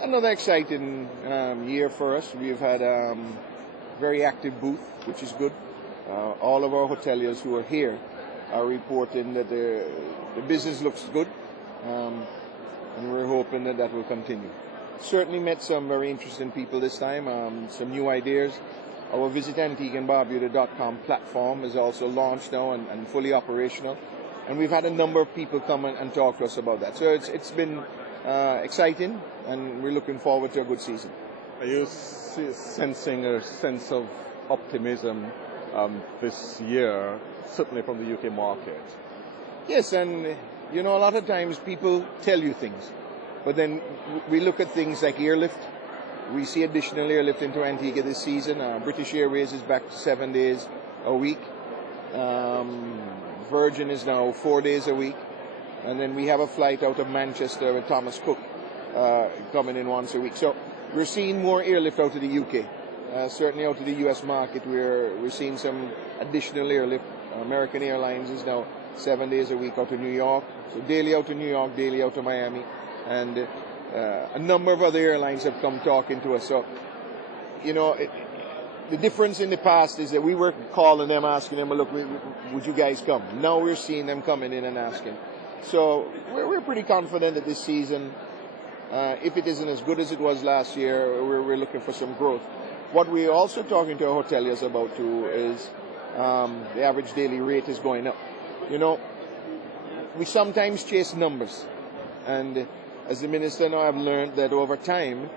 Another exciting year for us. We've had very active booth, which is good. All of our hoteliers who are here are reporting that the business looks good, and we're hoping that that will continue. Certainly met some very interesting people this time, some new ideas. Our visitantiguaandbarbuda.com platform is also launched now and fully operational. And we've had a number of people come and talk to us about that. So it's been exciting, and we're looking forward to a good season. Are you sensing a sense of optimism this year, certainly from the UK market? Yes, and a lot of times people tell you things, but then we look at things like airlift. We see additional airlift into Antigua this season. British Airways is back to 7 days a week. Virgin is now 4 days a week. And then we have a flight out of Manchester with Thomas Cook coming in once a week. So we're seeing more airlift out of the UK. Certainly out of the US market, we're seeing some additional airlift. American Airlines is now 7 days a week out of New York. So daily out of New York, daily out of Miami. And a number of other airlines have come talking to us. So, the difference in the past is that we were calling them, asking them, look, would you guys come? Now we're seeing them coming in and asking. So we're pretty confident that this season, if it isn't as good as it was last year, we're looking for some growth. What we're also talking to our hoteliers about too is the average daily rate is going up. We sometimes chase numbers, and as the minister now, I've learned that over time,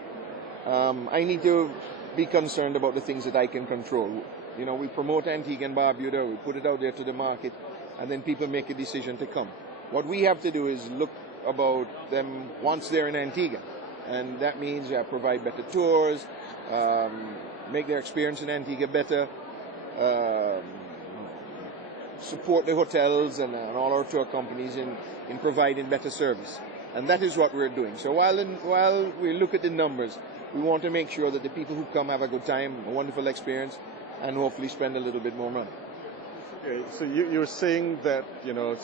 I need to be concerned about the things that I can control. We promote Antigua and Barbuda, we put it out there to the market, and then people make a decision to come. What we have to do is look about them once they're in Antigua, and that means provide better tours, make their experience in Antigua better, support the hotels and all our tour companies in providing better service. And that is what we're doing. So while we look at the numbers, we want to make sure that the people who come have a good time, a wonderful experience, and hopefully spend a little bit more money. Okay, so you're saying that,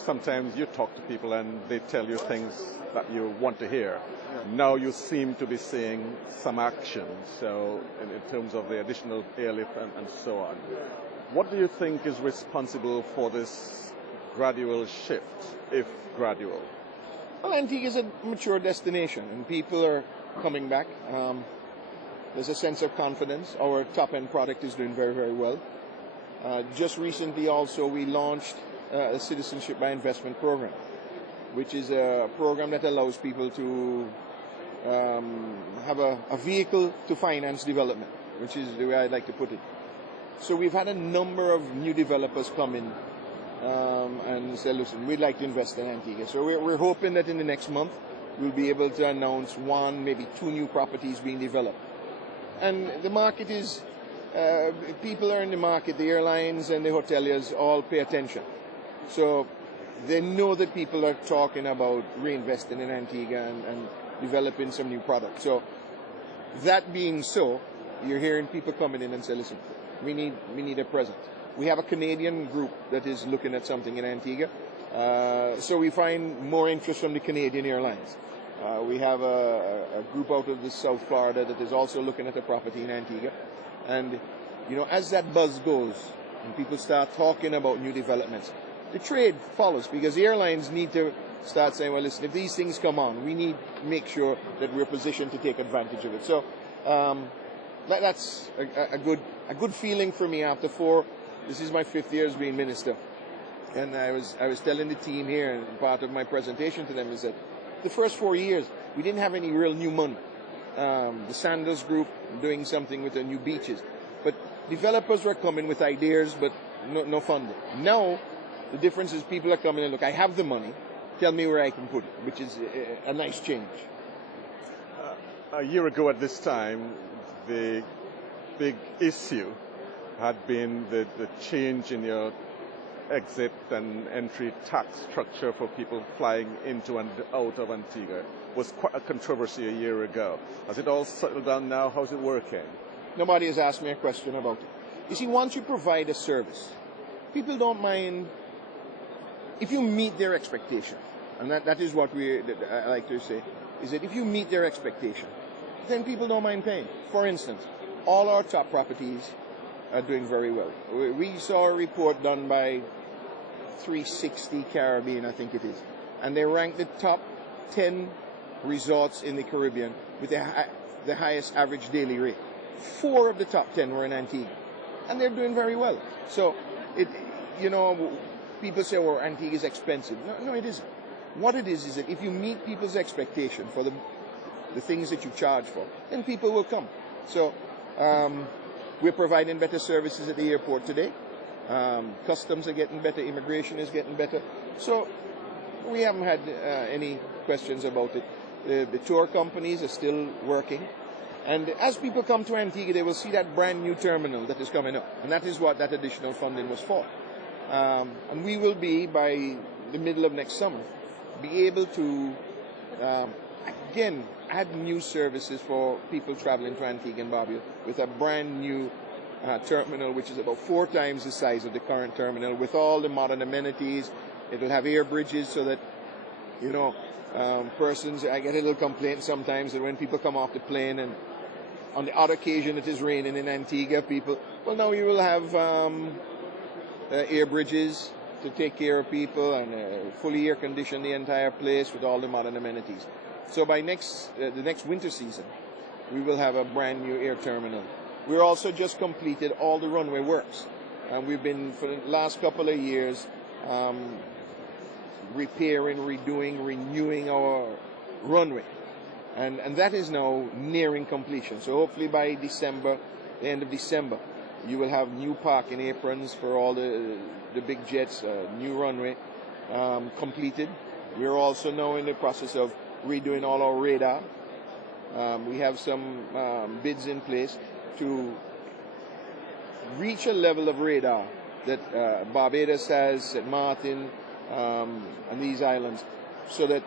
sometimes you talk to people and they tell you things that you want to hear. Yeah. Now you seem to be seeing some action, so in terms of the additional airlift and so on. What do you think is responsible for this gradual shift, if gradual? Well, Antigua is a mature destination, and people are coming back. There's a sense of confidence. Our top-end product is doing very, very well. Just recently also we launched a citizenship by investment program, which is a program that allows people to have a vehicle to finance development, which is the way I'd like to put it. So we've had a number of new developers come in and say, listen, we'd like to invest in Antigua. So we're hoping that in the next month we'll be able to announce 1, maybe 2 new properties being developed. And the market is, people are in the market, the airlines and the hoteliers all pay attention. So they know that people are talking about reinvesting in Antigua and developing some new products. So that being so, you're hearing people coming in and say, listen, we need a presence. We have a Canadian group that is looking at something in Antigua. So we find more interest from the Canadian airlines. We have a group out of the South Florida that is also looking at a property in Antigua. And, as that buzz goes and people start talking about new developments, the trade follows, because the airlines need to start saying, well, listen, if these things come on, we need to make sure that we're positioned to take advantage of it. So that's a good feeling for me after this is my 5th year as being minister. And I was telling the team here, and part of my presentation to them is that the first 4 years, we didn't have any real new money. The Sanders Group doing something with the new beaches. But developers were coming with ideas, but no funding. Now, the difference is people are coming and look, I have the money, tell me where I can put it, which is a nice change. A year ago at this time, the big issue had been the change in your exit and entry tax structure for people flying into and out of Antigua. Was quite a controversy a year ago. Has it all settled down now? How's it working? Nobody has asked me a question about it. You see, once you provide a service, people don't mind if you meet their expectation. And that is what I like to say, is that if you meet their expectation, then people don't mind paying. For instance, all our top properties are doing very well. We saw a report done by 360 Caribbean, I think it is, and they ranked the top 10 resorts in the Caribbean with the highest average daily rate. 4 of the top 10 were in Antigua, and they're doing very well. So, people say, well, Antigua is expensive. No, it isn't. What it is that if you meet people's expectation for the things that you charge for, then people will come. So, we're providing better services at the airport today. Customs are getting better. Immigration is getting better. So, we haven't had any questions about it. The tour companies are still working. And as people come to Antigua, they will see that brand new terminal that is coming up. And that is what that additional funding was for. And we will be, by the middle of next summer, be able to, again, add new services for people traveling to Antigua and Barbuda with a brand new terminal, which is about 4 times the size of the current terminal, with all the modern amenities. It will have air bridges so that, persons, I get a little complaint sometimes that when people come off the plane and on the odd occasion it is raining in Antigua, people, well, now you will have air bridges to take care of people and fully air condition the entire place with all the modern amenities. So by the next winter season, we will have a brand new air terminal. We're also just completed all the runway works. And we've been, for the last couple of years, repairing, redoing, renewing our runway. And that is now nearing completion. So hopefully by December, the end of December, you will have new parking aprons for all the big jets, new runway completed. We're also now in the process of redoing all our radar. We have some bids in place to reach a level of radar that Barbados has, St. Martin, and these islands, so that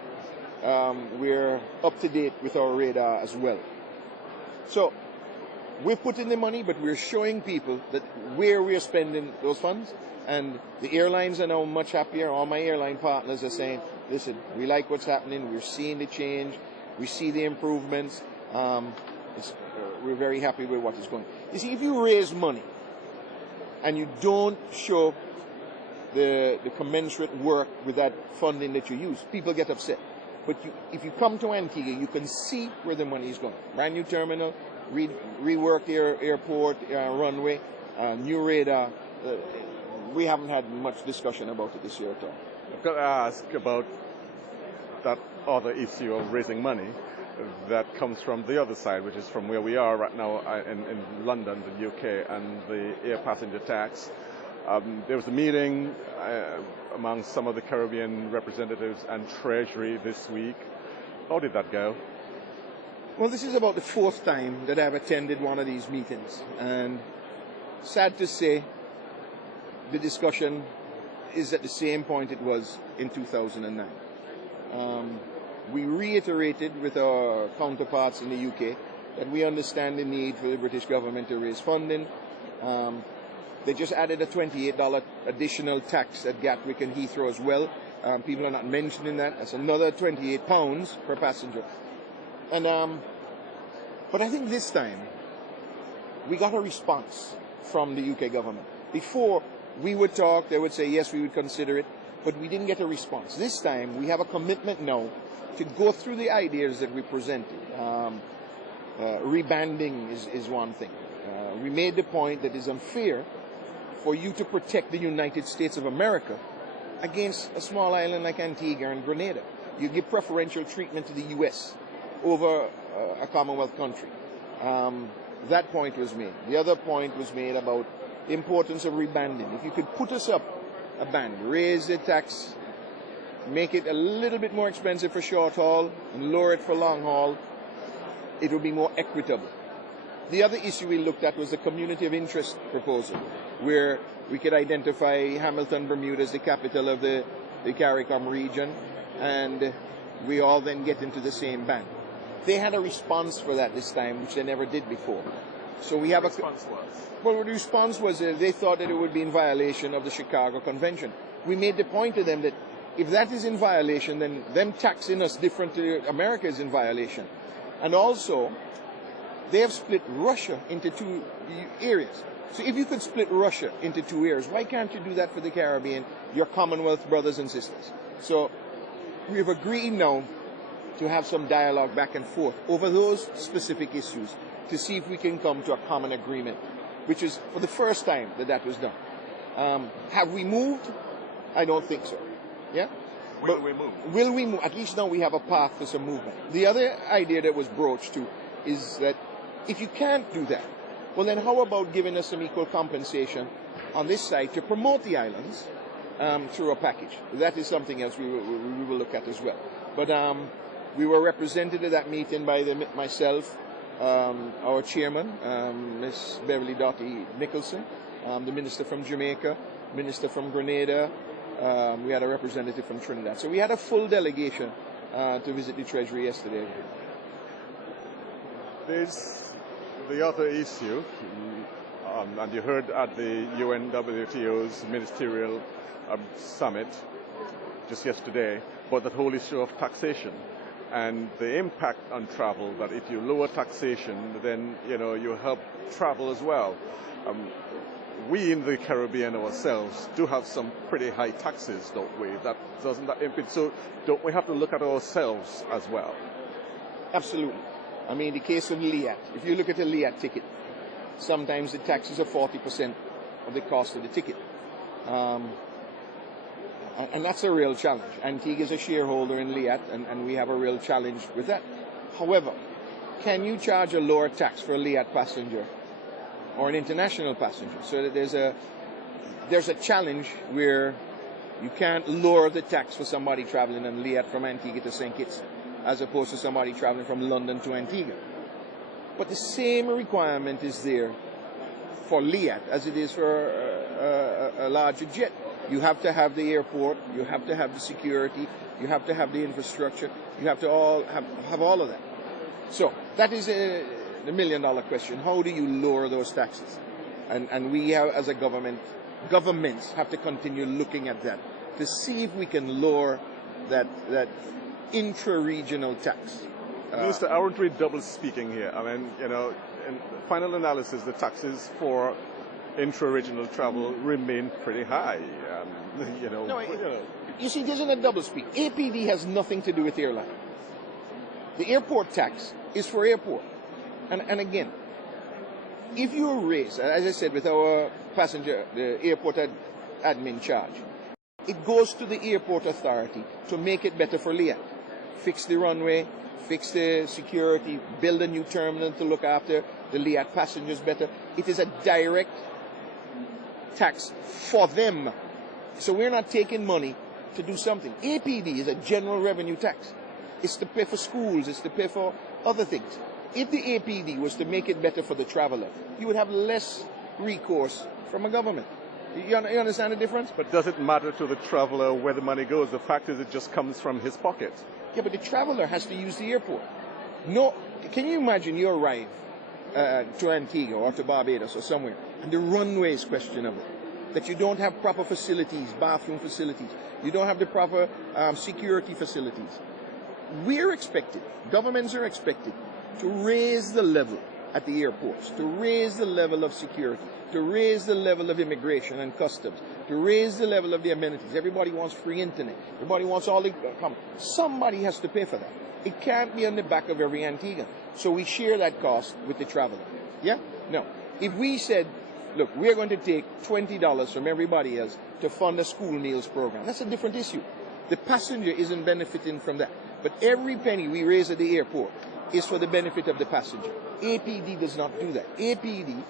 we're up to date with our radar as well. So we're putting the money, but we're showing people that where we're spending those funds, and the airlines are now much happier. All my airline partners are saying, listen, we like what's happening, we're seeing the change, we see the improvements, we're very happy with what is going. You see, if you raise money and you don't show the commensurate work with that funding that you use, people get upset. But if you come to Antigua, you can see where the money is going. Brand new terminal, reworked airport, runway, new radar. We haven't had much discussion about it this year at all. I've got to ask about that other issue of raising money that comes from the other side, which is from where we are right now in London, the UK, and the air passenger tax. There was a meeting among some of the Caribbean representatives and Treasury this week. How did that go? Well, this is about the 4th time that I've attended one of these meetings, and sad to say, the discussion is at the same point it was in 2009. We reiterated with our counterparts in the UK that we understand the need for the British government to raise funding. They just added a $28 additional tax at Gatwick and Heathrow as well. People are not mentioning that. That's another £28 per passenger. And but I think this time we got a response from the UK government. Before, we would talk, they would say, yes, we would consider it, but we didn't get a response. This time, we have a commitment now to go through the ideas that we presented. Rebanding is one thing. We made the point that it's unfair for you to protect the United States of America against a small island like Antigua and Grenada. You give preferential treatment to the U.S. over a Commonwealth country. That point was made. The other point was made about the importance of rebanding. If you could put us up a band, raise the tax, make it a little bit more expensive for short haul and lower it for long haul, it would be more equitable. The other issue we looked at was the community of interest proposal, where we could identify Hamilton, Bermuda as the capital of the CARICOM region, and we all then get into the same band. They had a response for that this time, which they never did before. So we have a response was? Well, the response was they thought that it would be in violation of the Chicago Convention. We made the point to them that if that is in violation, then them taxing us different to America is in violation. And also, They have split Russia into two areas. So if you could split Russia into two areas, why can't you do that for the Caribbean, your Commonwealth brothers and sisters? So we've agreed now to have some dialogue back and forth over those specific issues to see if we can come to a common agreement, which is for the first time that was done. Have we moved? I don't think so. Yeah? Will we move? Will we move? At least now we have a path for some movement. The other idea that was broached too is that if you can't do that, well then how about giving us some equal compensation on this side to promote the islands through a package? That is something else we will look at as well. But we were represented at that meeting by myself, our chairman, Miss Beverly Dottie Nicholson, the minister from Jamaica, minister from Grenada. We had a representative from Trinidad. So we had a full delegation to visit the Treasury yesterday. There's the other issue, and you heard at the UNWTO's ministerial summit just yesterday, about that whole issue of taxation and the impact on travel, that if you lower taxation, then you help travel as well. We in the Caribbean ourselves do have some pretty high taxes, don't we? Doesn't that impede? So don't we have to look at ourselves as well? Absolutely. I mean, the case of Liat, if you look at a Liat ticket, sometimes the taxes are 40% of the cost of the ticket. And that's a real challenge. Antigua is a shareholder in Liat, and we have a real challenge with that. However, can you charge a lower tax for a Liat passenger or an international passenger? So that there's a challenge where you can't lower the tax for somebody traveling on Liat from Antigua to St. Kitts, as opposed to somebody traveling from London to Antigua. But the same requirement is there for Liat as it is for a larger jet. You have to have the airport, you have to have the security, you have to have the infrastructure, you have to have all of that. So that is the million-dollar question. How do you lower those taxes? And we have, as a governments have to continue looking at that to see if we can lower that intra-regional tax. Minister, aren't we double speaking here? I mean, in final analysis, the taxes for intra-regional travel remain pretty high. You see, this isn't a double speak. APD has nothing to do with airline. The airport tax is for airport. And again, if you raise, as I said, with our passenger, the airport admin charge, it goes to the airport authority to make it better for Liat. Fix the runway, fix the security, build a new terminal to look after the Liat passengers better. It is a direct tax for them. So we're not taking money to do something. APD is a general revenue tax. It's to pay for schools, it's to pay for other things. If the APD was to make it better for the traveler, you would have less recourse from a government. You understand the difference? But does it matter to the traveler where the money goes? The fact is it just comes from his pocket. Yeah, but the traveler has to use the airport. No, can you imagine you arrive to Antigua or to Barbados or somewhere, and the runway is questionable, that you don't have proper facilities, bathroom facilities, you don't have the proper security facilities. We're expected, governments are expected, to raise the level at the airports, to raise the level of security, to raise the level of immigration and customs, to raise the level of the amenities. Everybody wants free internet. Everybody wants all the... Somebody has to pay for that. It can't be on the back of every Antiguan. So we share that cost with the traveler. Yeah? No. If we said, look, we're going to take $20 from everybody else to fund a school meals program, that's a different issue. The passenger isn't benefiting from that. But every penny we raise at the airport is for the benefit of the passenger. APD does not do that. APD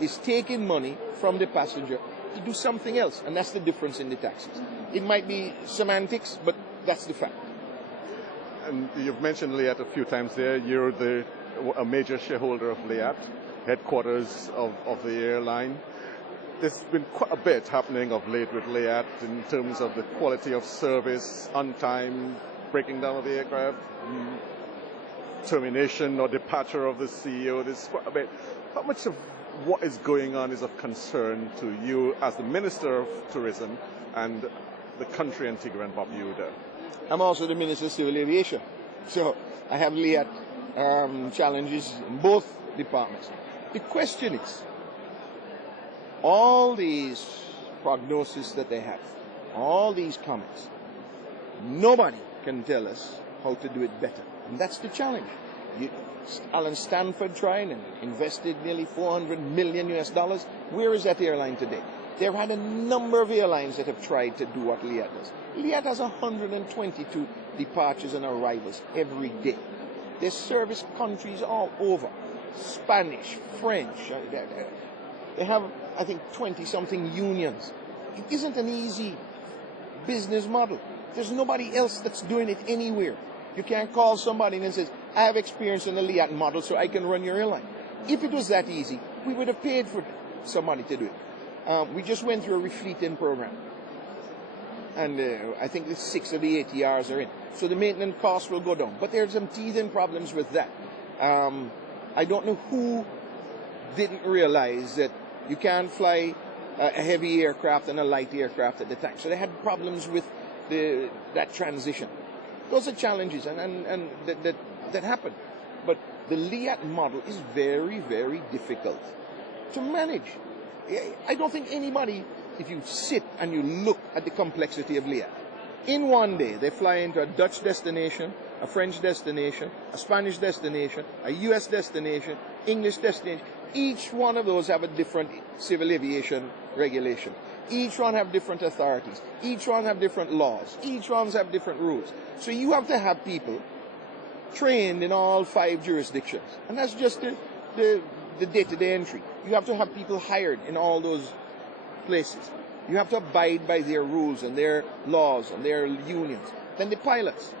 is taking money from the passenger to do something else, and that's the difference in the taxes. It might be semantics, but that's the fact. And you've mentioned Liat a few times there. You're a major shareholder of Liat, headquarters of the airline. There's been quite a bit happening of late with Liat in terms of the quality of service, on time, breaking down of the aircraft, termination or departure of the CEO. There's quite a bit. How much of what is going on is of concern to you as the Minister of Tourism and the country Antigua and Barbuda? I'm also the Minister of Civil Aviation. So I have Liat challenges in both departments. The question is, all these prognoses that they have, all these comments, nobody can tell us how to do it better. And that's the challenge. Alan Stanford tried and invested nearly $400 million US. Where is that airline today? There had a number of airlines that have tried to do what Liat does. Liat has 122 departures and arrivals every day. They service countries all over. Spanish, French. They have, I think, 20-something unions. It isn't an easy business model. There's nobody else that's doing it anywhere. You can't call somebody and say, I have experience in the Liat model, so I can run your airline. If it was that easy, we would have paid for somebody to do it. We just went through a refleeting program. And I think the 6 of the ATRs are in. So the maintenance costs will go down. But there's some teething problems with that. I don't know who didn't realize that you can't fly a heavy aircraft and a light aircraft at the time. So they had problems with that transition. Those are challenges and that happen. But the Liat model is very, very difficult to manage. I don't think anybody, if you sit and you look at the complexity of Liat, in one day they fly into a Dutch destination, a French destination, a Spanish destination, a US destination, English destination. Each one of those have a different civil aviation regulation. Each one have different authorities. Each one have different laws. Each ones have different rules. So you have to have people trained in all 5 jurisdictions. And that's just the day-to-day entry. You have to have people hired in all those places. You have to abide by their rules and their laws and their unions. Then the pilots.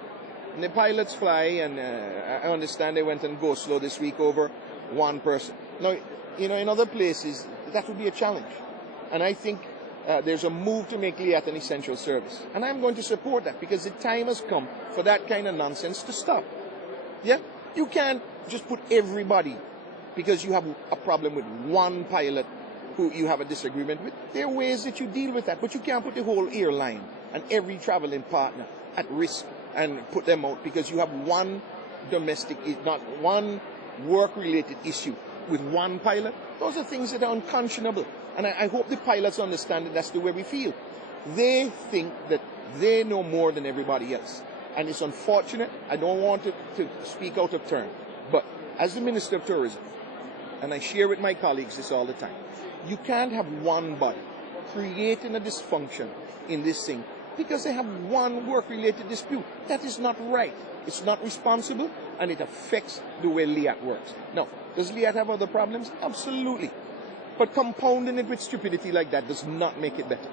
And the pilots fly, and I understand they went and go slow this week over one person. Now, in other places, that would be a challenge. And I think there's a move to make Liat an essential service. And I'm going to support that because the time has come for that kind of nonsense to stop. Yeah? You can't just put everybody because you have a problem with one pilot who you have a disagreement with. There are ways that you deal with that, but you can't put the whole airline and every traveling partner at risk and put them out because you have one not one work-related issue with one pilot. Those are things that are unconscionable. And I hope the pilots understand that that's the way we feel. They think that they know more than everybody else. And it's unfortunate. I don't want to speak out of turn. But as the Minister of Tourism, and I share with my colleagues this all the time, you can't have one body creating a dysfunction in this thing because they have one work-related dispute. That is not right. It's not responsible, and it affects the way Liat works. Now, does Liat have other problems? Absolutely. But compounding it with stupidity like that does not make it better.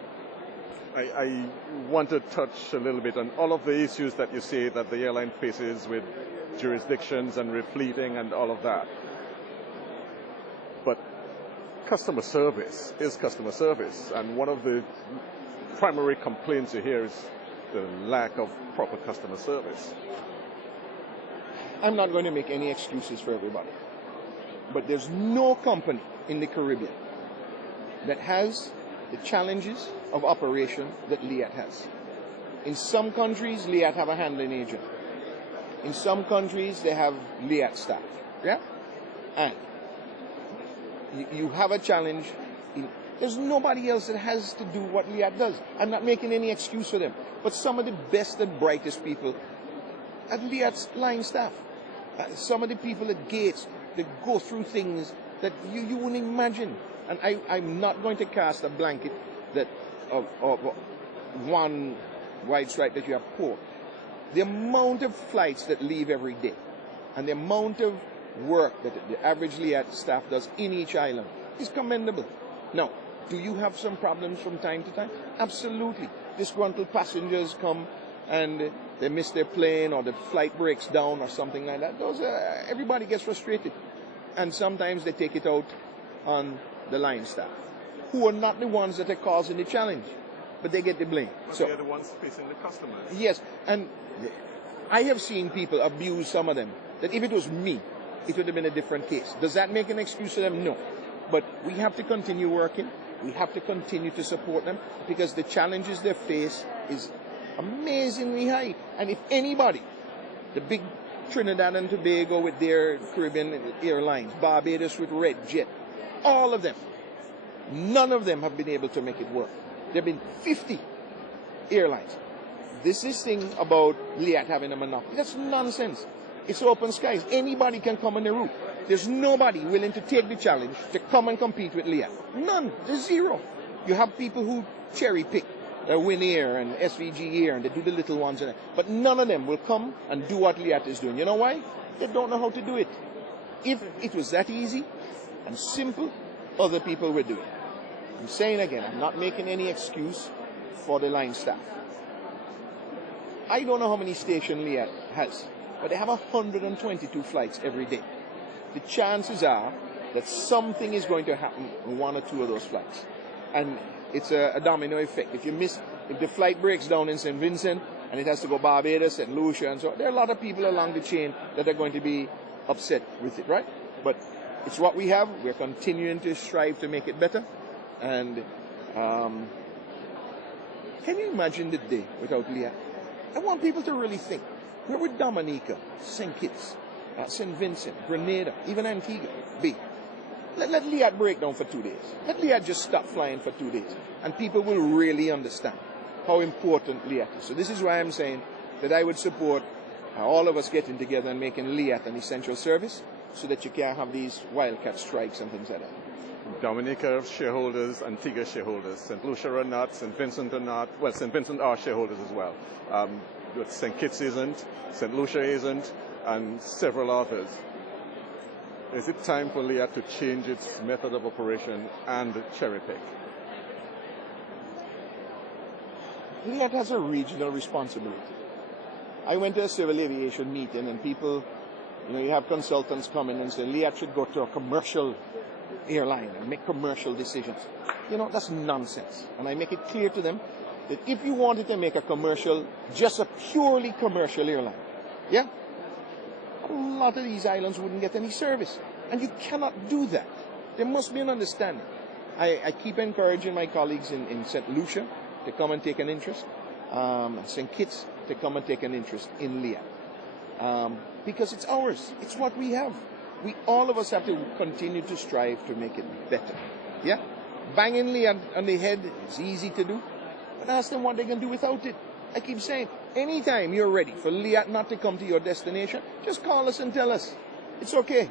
I want to touch a little bit on all of the issues that you say that the airline faces with jurisdictions and refleeting and all of that. But customer service is customer service, and one of the primary complaints you hear is the lack of proper customer service. I'm not going to make any excuses for everybody, but there's no company in the Caribbean that has the challenges of operation that Liat has. In some countries, Liat have a handling agent. In some countries, they have Liat staff. Yeah? And you have a challenge. There's nobody else that has to do what Liat does. I'm not making any excuse for them. But some of the best and brightest people at Liat's line staff, some of the people at gates that go through things that you wouldn't imagine. And I'm not going to cast a blanket that of one wide stripe that you have poor. The amount of flights that leave every day and the amount of work that the average Liat staff does in each island is commendable. Now, do you have some problems from time to time? Absolutely. Disgruntled passengers come and they miss their plane or the flight breaks down or something like that. Everybody gets frustrated. And sometimes they take it out on the line staff, who are not the ones that are causing the challenge, but they get the blame. But they're the ones facing the customers. Yes, and I have seen people abuse some of them, that if it was me, it would have been a different case. Does that make an excuse for them? No. But we have to continue working. We have to continue to support them because the challenges they face is amazingly high. And if anybody, the big Trinidad and Tobago with their Caribbean airlines, Barbados with Red Jet, all of them. None of them have been able to make it work. There have been 50 airlines. This thing about Liat having a monopoly, that's nonsense. It's open skies. Anybody can come on the route. There's nobody willing to take the challenge to come and compete with Liat. None. There's zero. You have people who cherry pick. Win Air and SVG Air, and they do the little ones. But none of them will come and do what Liat is doing. You know why? They don't know how to do it. If it was that easy and simple, other people would do it. I'm saying again, I'm not making any excuse for the line staff. I don't know how many stations Liat has, but they have 122 flights every day. The chances are that something is going to happen on one or two of those flights. And it's a domino effect. If the flight breaks down in St. Vincent and it has to go Barbados, St. Lucia, and so on, there are a lot of people along the chain that are going to be upset with it, right? But it's what we have. We're continuing to strive to make it better. And can you imagine the day without Liat? I want people to really think. Where would Dominica, St. Kitts, St. Vincent, Grenada, even Antigua be? Let Liat break down for 2 days. Let Liat just stop flying for 2 days. And people will really understand how important Liat is. So this is why I'm saying that I would support all of us getting together and making Liat an essential service so that you can't have these wildcat strikes and things like that. Dominica shareholders, Antigua shareholders, St. Lucia are not, St. Vincent are not. Well, St. Vincent are shareholders as well. But St. Kitts isn't, St. Lucia isn't, and several others. Is it time for Liat to change its method of operation and cherry pick? Liat has a regional responsibility. I went to a civil aviation meeting and people, you have consultants come in and say Liat should go to a commercial airline and make commercial decisions. That's nonsense. And I make it clear to them that if you wanted to make a commercial, just a purely commercial airline, yeah, a lot of these islands wouldn't get any service. And you cannot do that. There must be an understanding. I keep encouraging my colleagues in St. Lucia to come and take an interest, St. Kitts to come and take an interest in Liat. Because it's ours. It's what we have. All of us have to continue to strive to make it better. Yeah? Banging Liat on the head is easy to do, but ask them what they can do without it. I keep saying, anytime you're ready for Liat not to come to your destination, just call us and tell us. It's okay.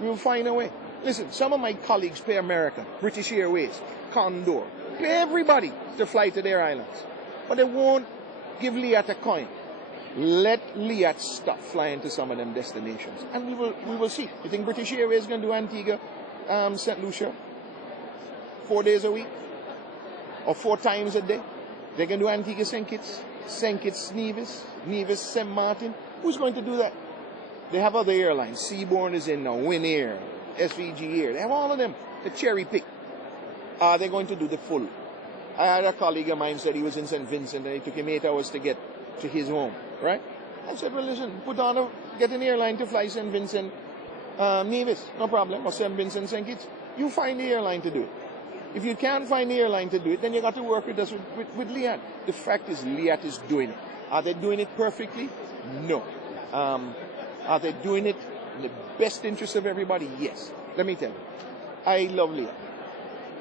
We will find a way. Listen, some of my colleagues pay American, British Airways, Condor, pay everybody to fly to their islands. But they won't give Liat a coin. Let Liat stop flying to some of them destinations. And we will see. You think British Airways is going to do Antigua, St. Lucia 4 days a week? Or 4 times a day? They can do Antigua, St. Kitts, Nevis, St. Martin. Who's going to do that? They have other airlines. Seabourn is in now, Win Air, SVG Air. They have all of them. The cherry pick. Are they going to do the full? I had a colleague of mine said he was in St. Vincent and it took him 8 hours to get to his home, right? I said, well, listen, get an airline to fly St. Vincent, Nevis, no problem, or St. Vincent, St. Kitts. You find the airline to do it. If you can't find the airline to do it, then you got to work with us with Liat. The fact is, Liat is doing it. Are they doing it perfectly? No. Are they doing it in the best interest of everybody? Yes. Let me tell you, I love Liat.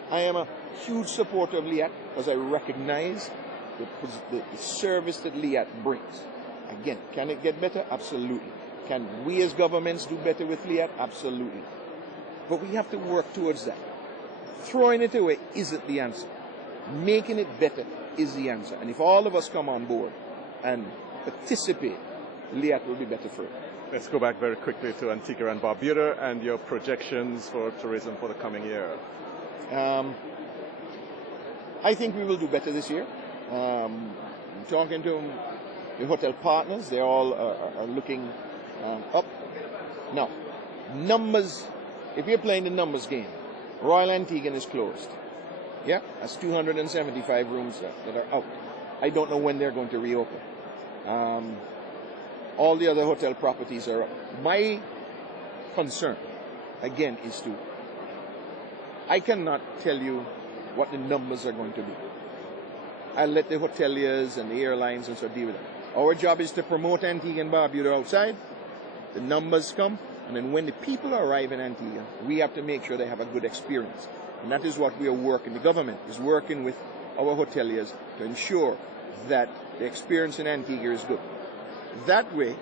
I am a huge supporter of Liat because I recognize the service that Liat brings. Again, can it get better? Absolutely. Can we as governments do better with Liat? Absolutely. But we have to work towards that. Throwing it away isn't the answer. Making it better is the answer. And if all of us come on board and participate, Liat will be better for it. Let's go back very quickly to Antigua and Barbuda and your projections for tourism for the coming year. I think we will do better this year. Talking to the hotel partners, they all are looking up. Now, numbers, if you're playing the numbers game, Royal Antiguan is closed. Yeah, that's 275 rooms that are out. I don't know when they're going to reopen. All the other hotel properties are up. My concern, again, is I cannot tell you what the numbers are going to be. I'll let the hoteliers and the airlines and so deal with it. Our job is to promote Antigua and Barbuda outside the numbers come, and then when the people arrive in Antigua, we have to make sure they have a good experience. And that is what we are working, the government is working with our hoteliers to ensure that the experience in Antigua is good. That way,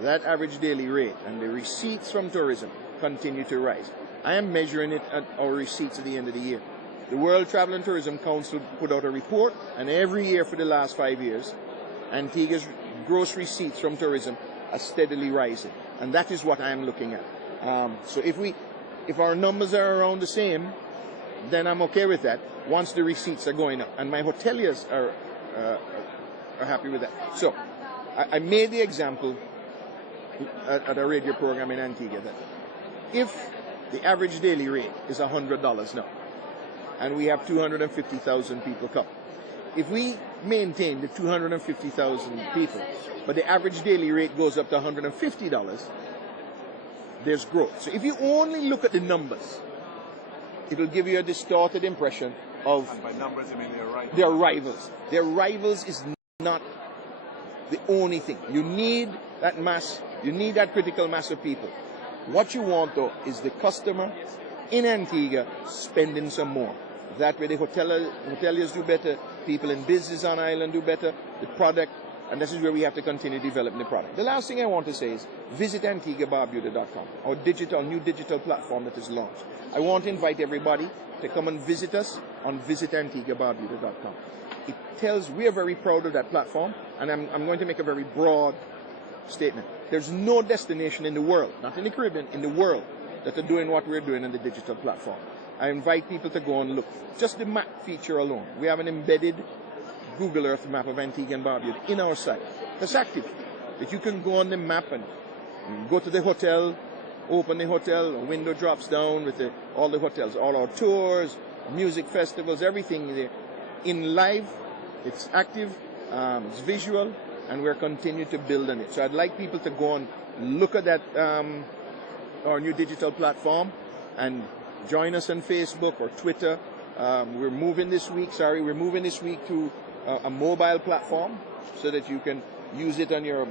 that average daily rate and the receipts from tourism continue to rise. I am measuring it at our receipts at the end of the year. The World Travel and Tourism Council put out a report, and every year for the last 5 years, Antigua's gross receipts from tourism are steadily rising. And that is what I am looking at. So if our numbers are around the same, then I'm okay with that once the receipts are going up. And my hoteliers are happy with that. So I made the example at a radio program in Antigua that if the average daily rate is $100 now, and we have 250,000 people come, if we maintain the 250,000 people, but the average daily rate goes up to $150, there's growth. So if you only look at the numbers, it will give you a distorted impression of... And by numbers, you mean their rivals? Their rivals. Their rivals is not the only thing. You need that mass, you need that critical mass of people. What you want, though, is the customer in Antigua spending some more. That way the hoteliers do better, people in business on island do better, the product, and this is where we have to continue developing the product. The last thing I want to say is visit AntiguaBarbuda.com, our new digital platform that is launched. I want to invite everybody to come and visit us on visitantiguabarbuda.com. It tells, we are very proud of that platform, and I'm going to make a very broad statement. There's no destination in the world, not in the Caribbean, in the world, that are doing what we're doing on the digital platform. I invite people to go and look. Just the map feature alone. We have an embedded Google Earth map of Antigua and Barbuda in our site. That's active. That you can go on the map and go to the hotel, open the hotel, a window drops down with all the hotels, all our tours, music festivals, everything there. In live, it's active, it's visual, and we're continuing to build on it. So I'd like people to go and look at that, our new digital platform, and join us on Facebook or Twitter. We're moving this week to a mobile platform so that you can use it on your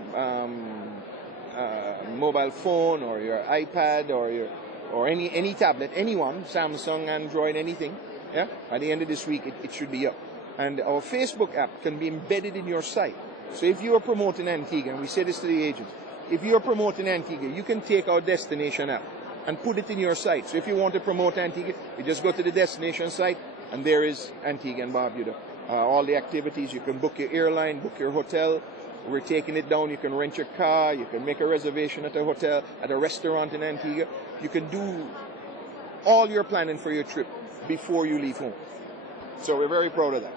mobile phone or your iPad or any tablet, anyone, Samsung, Android, anything. Yeah. By the end of this week, it should be up. And our Facebook app can be embedded in your site. So if you are promoting Antigua, and we say this to the agents, if you are promoting Antigua, you can take our destination app and put it in your site. So if you want to promote Antigua, you just go to the destination site, and there is Antigua and Barbuda. All the activities, you can book your airline, book your hotel. We're taking it down. You can rent your car. You can make a reservation at a hotel, at a restaurant in Antigua. You can do all your planning for your trip before you leave home. So we're very proud of that.